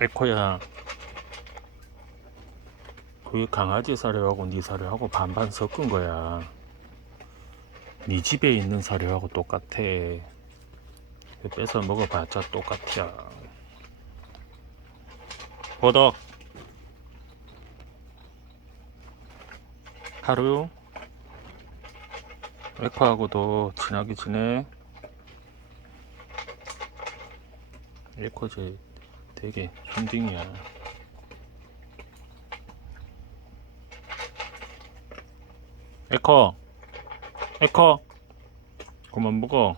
에코야. 그 강아지 사료하고 네 사료하고 반반 섞은 거야. 네 집에 있는 사료하고 똑같아. 그 뺏어 먹어봤자 똑같아. 보덕 하루. 에코하고도 친하게 지내. 에코 제 되게 손딩이야. 에코 에코 그만 먹어